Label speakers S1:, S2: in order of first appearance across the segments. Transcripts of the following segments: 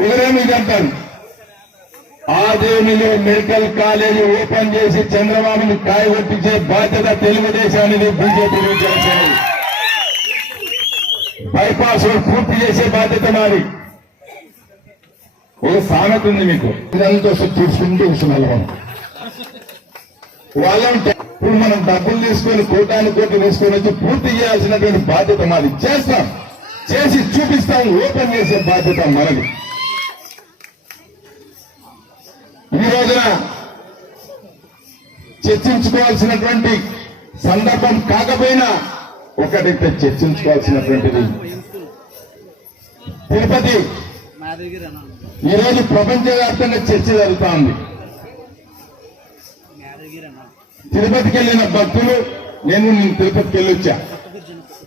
S1: ఒకరేమో ఇది అంటారు ఆదేవిలో మెడికల్ కాలేజీ ఓపెన్ చేసి చంద్రబాబుని కాయగొట్టించే బాధ్యత తెలుగుదేశానికి బీజేపీ చేశారు బైపాస్ రోడ్ పూర్తి చేసే బాధ్యత మాది. ఒక సామెత ఉంది మీకు. ఇదంతా చూసుకుంటూ కూర్చున్నాను మనం. వాళ్ళని ఇప్పుడు మనం డబ్బులు తీసుకొని కోటాను కోట్లు తీసుకొని వచ్చి పూర్తి చేయాల్సినటువంటి బాధ్యత మాది. చేస్తాం. చేసి చూపిస్తాం. ఓపెన్ చేసే బాధ్యత మనది. ఈ రోజున చర్చించుకోవాల్సినటువంటి సందర్భం కాకపోయినా ఒకటైతే చర్చించుకోవాల్సినటువంటిది. తిరుపతి
S2: ఈరోజు
S1: ఈ రోజు ప్రపంచవ్యాప్తంగా చర్చ జరుగుతా ఉంది తిరుపతికి వెళ్ళిన భక్తులు నేను నేను తిరుపతికి వెళ్ళి వచ్చా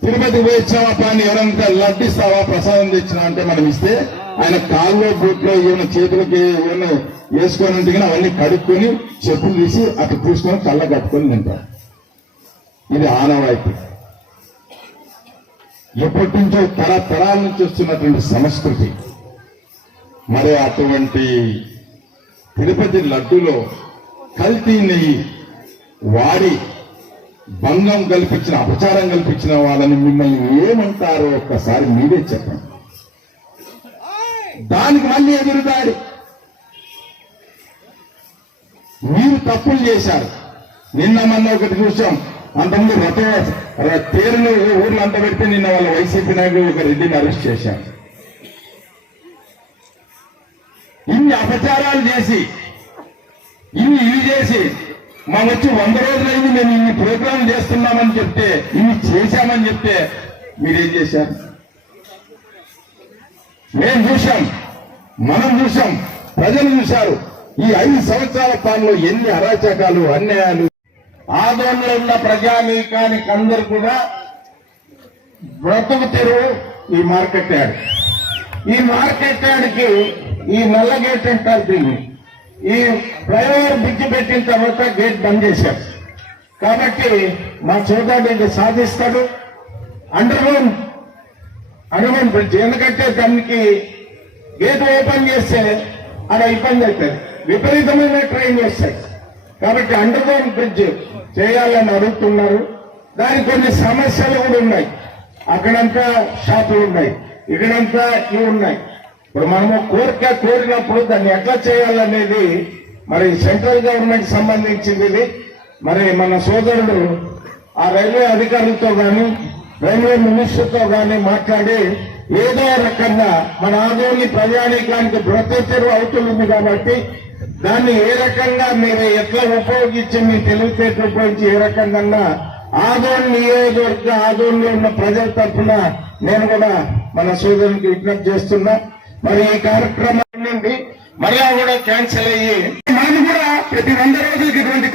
S1: తిరుపతి పోయి ఇచ్చావా పాని ఎవరంతా లడ్డిస్తావా ప్రసాదం తెచ్చినా అంటే మనం ఇస్తే ఆయన కాల్లో బూట్లో ఏమైనా చేతులకి ఏమైనా వేసుకొని ఉంటే కానీ అవన్నీ కడుక్కొని చెప్పులు తీసి అటు తీసుకొని కళ్ళ కట్టుకొని తింటారు. ఇది ఆనవాయితీ. ఎప్పటి నుంచో తరతరాల నుంచి వస్తున్నటువంటి సంస్కృతి. మరి అటువంటి తిరుపతి లడ్డులో కల్తీ నెయ్యి వాడి భంగం కల్పించిన అపచారం కల్పించిన వాళ్ళని మిమ్మల్ని ఏమంటారో ఒక్కసారి మీరే చెప్పండి. దానికి మళ్ళీ ఎదురుదారి మీరు తప్పులు చేశారు. నిన్న మొన్న ఒకటి చూసాం. అంతకుముందు రథ ర- ఊర్లు అంత పెడితే నిన్న వాళ్ళ వైసీపీ నాయకులు ఒక రెడ్డిని అరెస్ట్ చేశారు. ఇన్ని అపచారాలు చేసి ఇన్ని ఇవి చేసి మా వచ్చి వంద రోజులైంది మేము ఇన్ని ప్రోగ్రాం చేస్తున్నామని చెప్తే ఇన్ని చేశామని చెప్తే మీరేం చేశారు? మేము చూశాం మనం చూశాం ప్రజలు చూశారు. ఈ ఐదు సంవత్సరాల పాలనలో ఎన్ని అరాచకాలు అన్యాయాలు ఆందోళనలో ఉన్న ప్రజానీకానికి అందరు కూడా బ్రతుకు తెరువు ఈ మార్కెట్ యార్డ్ ఈ మార్కెట్ యార్డ్కి ఈ నల్ల గేట్ అంటారు దీన్ని. ఈ ఫ్లైఓవర్ బ్రిడ్జ్ పెట్టిన తర్వాత గేట్ బంద్ చేశారు. కాబట్టి మా సోదరుడు సాధిస్తాడు. అండర్ గ్రౌండ్ అండర్ బ్రిడ్జ్ ఎందుకంటే దానికి గేట్ ఓపెన్ చేస్తే అలా ఇబ్బంది అవుతుంది విపరీతమైన ట్రైన్ చేస్తాయి. కాబట్టి అండర్ గ్రౌండ్ బ్రిడ్జ్ చేయాలని అడుగుతున్నారు. దానికి కొన్ని సమస్యలు కూడా ఉన్నాయి. అక్కడంతా షాపులు ఉన్నాయి. ఇక్కడంతా ఇవి ఉన్నాయి. ఇప్పుడు మనము కోరిక కోరినప్పుడు దాన్ని ఎట్లా చేయాలనేది మరి సెంట్రల్ గవర్నమెంట్ సంబంధించింది ఇది. మరి మన సోదరుడు ఆ రైల్వే అధికారులతో కానీ రైల్వే మినిస్టర్తో గాని మాట్లాడి ఏదో రకంగా మన ఆదోళి ప్రజానీకానికి బ్రతెరు అవుతుంది కాబట్టి దాన్ని ఏ రకంగా మీరు ఎట్లా ఉపయోగించి మీ తెలివితేటలు ఉపయోగించి ఏ రకంగా ఆదోళన నియోజకవర్గ ఆదోళనలో ఉన్న ప్రజల తరఫున నేను కూడా మన సోదరునికి విజ్ఞప్తి చేస్తున్నా. మరి ఈ కార్యక్రమం నుండి మరలా కూడా క్యాన్సిల్ అయ్యి మనం కూడా ప్రతి వంద రోజులకి ఇటువంటి